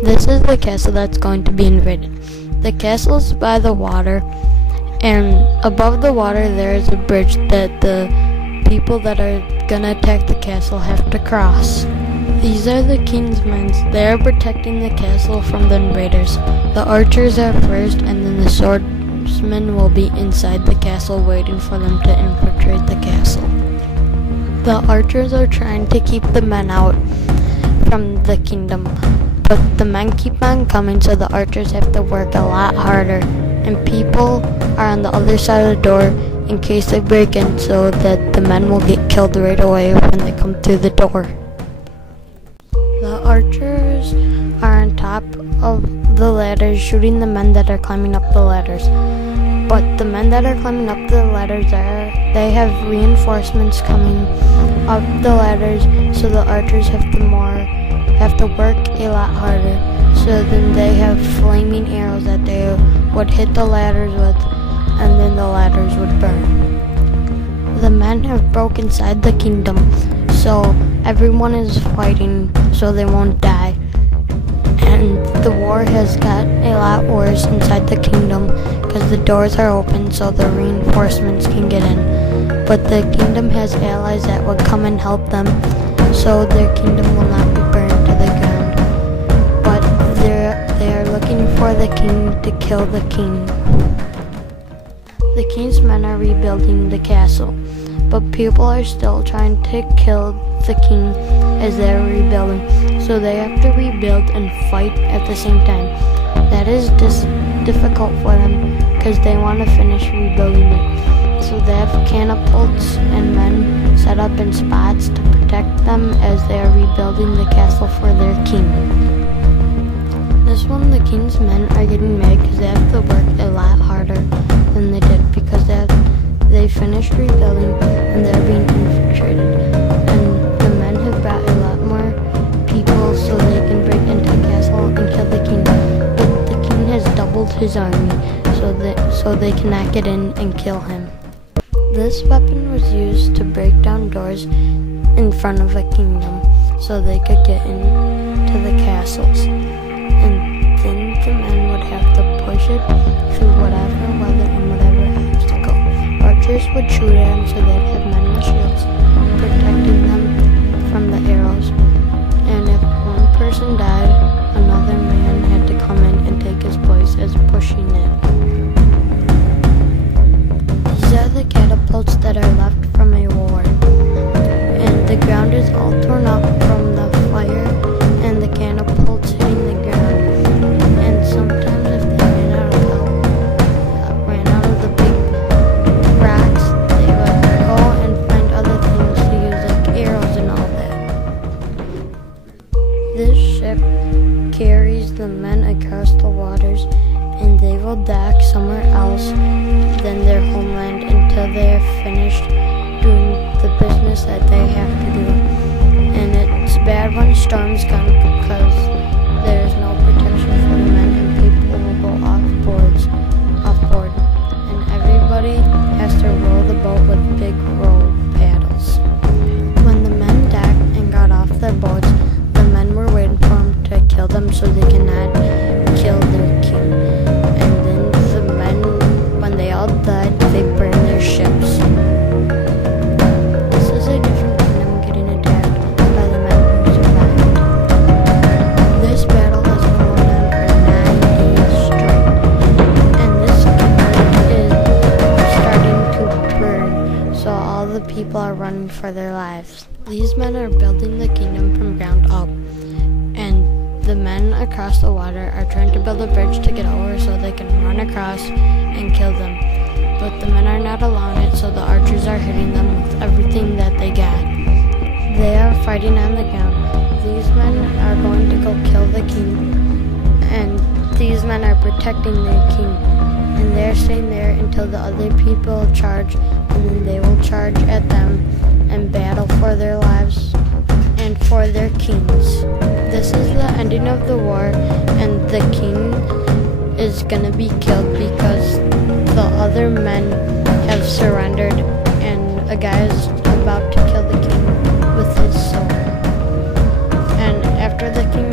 This is the castle that's going to be invaded. The castle is by the water, and above the water there is a bridge that the people that are gonna attack the castle have to cross. These are the king's men. They are protecting the castle from the invaders. The archers are first, and then the swordsmen will be inside the castle waiting for them to infiltrate the castle. The archers are trying to keep the men out from the kingdom, but the men keep on coming, so the archers have to work a lot harder, and people are on the other side of the door in case they break in, so that the men will get killed right away when they come through the door. The archers are on top of the ladders shooting the men that are climbing up the ladders, but the men that are climbing up the ladders they have reinforcements coming up the ladders, so the archers have to work a lot harder. So then they have flaming arrows that they would hit the ladders with, and then the ladders would burn. The men have broke inside the kingdom, so everyone is fighting so they won't die. And the war has got a lot worse inside the kingdom because the doors are open so the reinforcements can get in. But the kingdom has allies that would come and help them, so their kingdom will not be burned to the ground. But they are looking for the king to kill the king. The king's men are rebuilding the castle, but people are still trying to kill the king as they are rebuilding, so they have to rebuild and fight at the same time. That is difficult for them because they want to finish rebuilding it. So they have catapults and men set up in spots to protect them as they are rebuilding the castle for their king. This one, the king's men are getting mad because they have to work a lot harder than they did because they finished rebuilding and they're being infiltrated. And the men have brought a lot more people so they can break into the castle and kill the king. But the king has doubled his army so they cannot get in and kill him. This weapon was used to break down doors in front of a kingdom so they could get into the castles. And then the men would have to push it through whatever weather and whatever obstacle. Archers would shoot at them so they'd have men with shields protecting them from the arrows. And if one person died, another man had to come in and take his place as pushing it. These are the catapults that are left from a war. And the ground is all torn up from the fire and the catapults hitting the ground. And sometimes if they ran out of the big rocks, they would go and find other things to use like arrows and all that. This ship carries the men across the waters, and they will dock somewhere else than their homeland until they have finished doing the business that they have to do. And it's bad when storms come because there is no protection for the men and people will go off board. And everybody has to row the boat with big row paddles. When the men docked and got off their boats, the men were waiting for them to kill them so they cannot kill their king. And then the men, when they all died, they burned their ships. This is a different kingdom getting attacked by the men who survived. This battle has been going on for 9 days straight, and this kingdom is starting to burn, so all the people are running for their lives. These men are building the kingdom from ground up, and the men across the water are trying to build a bridge to get over so they can run across and kill them. But the men are not allowing it, so the archers are hitting them with everything that they got. They are fighting on the ground. These men are going to go kill the king, and these men are protecting their king. And they're staying there until the other people charge, and then they will charge at them and battle for their lives and for their kings. This is the ending of the war, and the king is gonna be killed because the other men have surrendered, and a guy is about to kill the king with his sword. And after the king